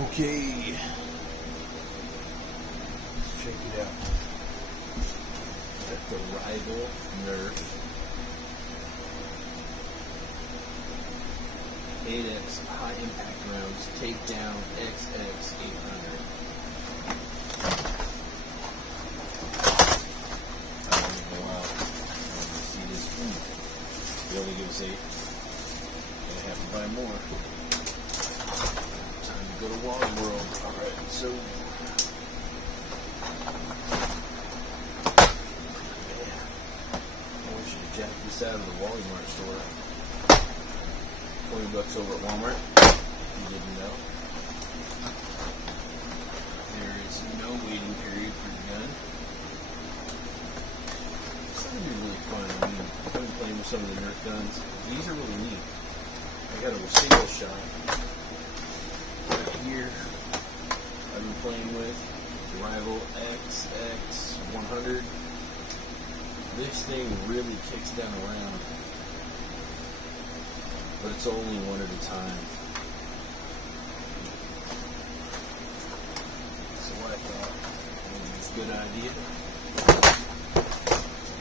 Okay, let's check it out. Got the Rival Nerf 8X high impact rounds takedown XX 800. Wow, see this? They only give us 8. Gonna have to buy more. Time to go to Wally World. Alright, so jack this out of the Walmart store. $20 over at Walmart. If you didn't know. There is no waiting period for the gun. It's going to be really fun. I mean, I've been playing with some of the Nerf guns. These are really neat. I got a single shot right here. I've been playing with the Rival XX 100. This thing really kicks down around, but it's only one at a time. So what I thought was a good idea.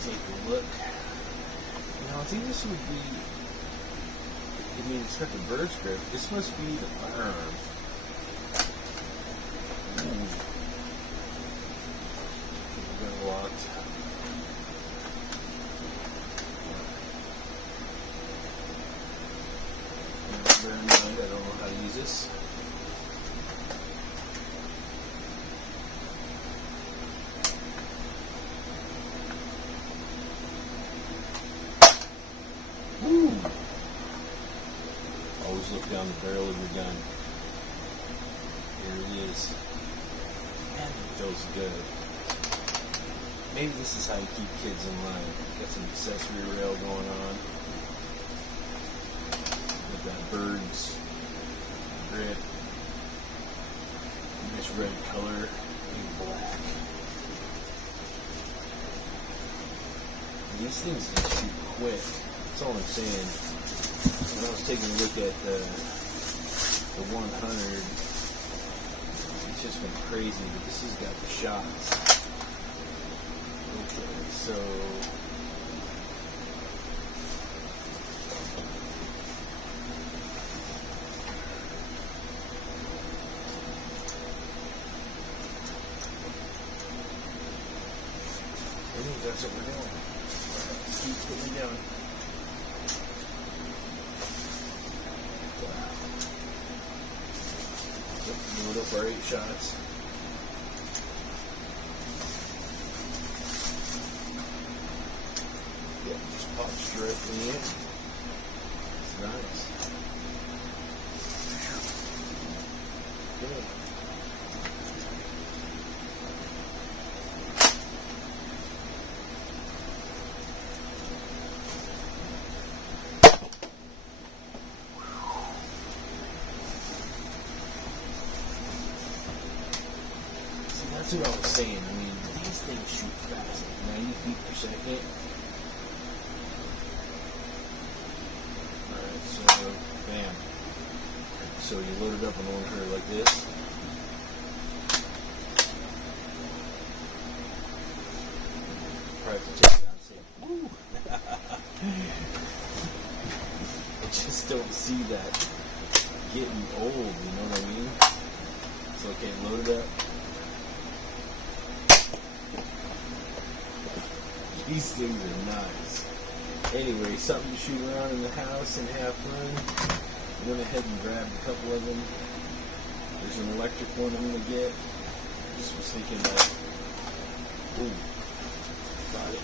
Take a look. Now I think this would be, I mean, it's got the bird's grip. This must be the firearm. Got it locked. Bear in mind, I don't know how to use this. Woo! Always look down the barrel of your gun. Here it is. Man, it feels good. Maybe this is how you keep kids in line. Got some accessory rail going on. That bird's grip, nice red color, and black. These things just shoot quick. That's all I'm saying. When I was taking a look at the 100, it's just been crazy, but this has got the shots. Okay, so I think that's what we're doing. Alright, let's keep putting it down. Load up our 8 shots. Yeah, just pops directly in. It's nice. Good. That's what I was saying. I mean, these things shoot fast, like 90 feet per second. Alright, so, bam. So you load it up on one curve like this. Probably have to take it out and say, woo! I just don't see that getting old, you know what I mean? So, okay, load it up. These things are nice. Anyway, something to shoot around in the house and have fun. I went ahead and grabbed a couple of them. There's an electric one I'm going to get. Just was thinking like, ooh, got it.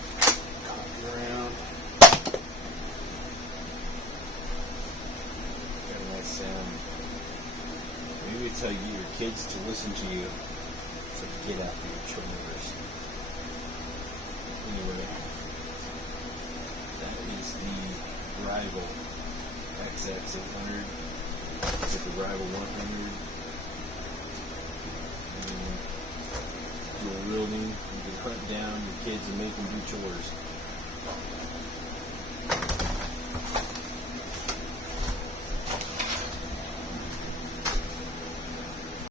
Copy around. Got a nice sound. Maybe it's how you get your kids to listen to you. So get after your chores. Anyway, that is the Rival XX 800 with the Rival 100. Dual wielding, you can hunt down your kids and make them do chores.